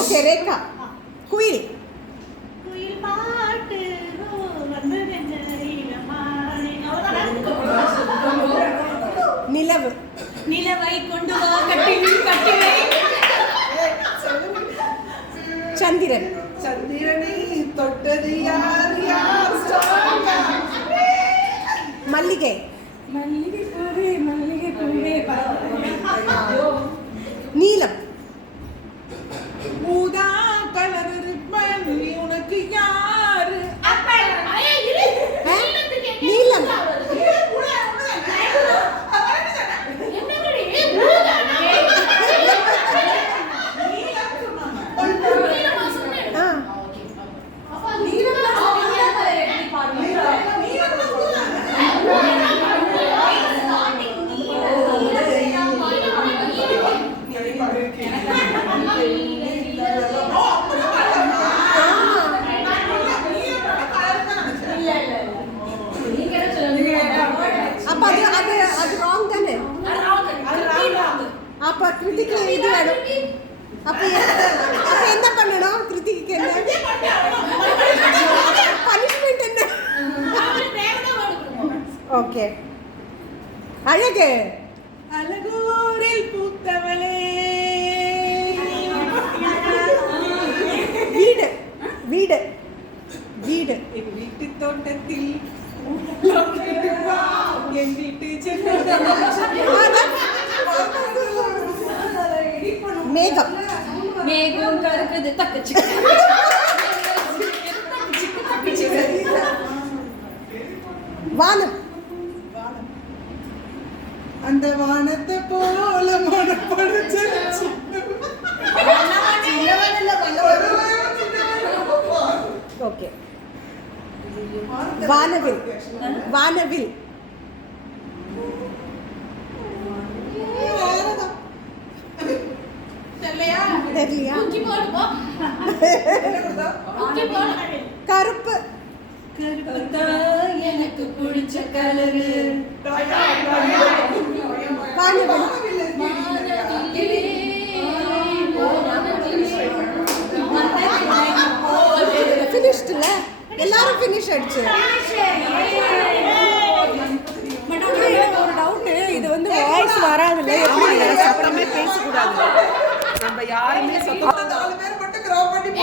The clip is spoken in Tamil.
ஓகே ரேகா. குயில். குயில் பாட்டு நிலவு. நிலவை கொண்டு வா கட்டி கட்டி வை. சந்திரன். சந்திரனை தொட்டது யார் யார்? மல்லிகை. மல்லிகை பூவே மல்லிகை பூவே. நீலம். ஊதா கலர் ரிப்பன் உனக்கு யாரு? நீலம். அப்ப அது ராங் தானே? அப்ப கிருத்திக்கு இது வேணும். அப்ப என்ன பண்ணணும்? கிருத்திக்கு என்ன பனிஷ்மெண்ட் என்ன? ஓகே. அழகு. அழகூரில் பூத்தவளே. வீடு. வீடு. வீடு. என் வீட்டு தோட்டத்தில் என் வீட்டு மேகம். மேகம் கருக்குது தக்கச்சு. வானம். அந்த வானத்தை போல மனப்படுச்சு. ஓகே. வானவில். வானவில். தெரியலையா? கருப்பு. எனக்கு பிடிச்ச கலரு. வானவில். ஃபினிஷ்டுல எல்லாரும் ஃபினிஷ் ஆயிடுச்சு. ஒரு டவுட்டு, இது வந்து வாய்ஸ் வராதுல்ல, எப்படி அப்புறமே பேசக்கூடாது. நம்ம யாருமே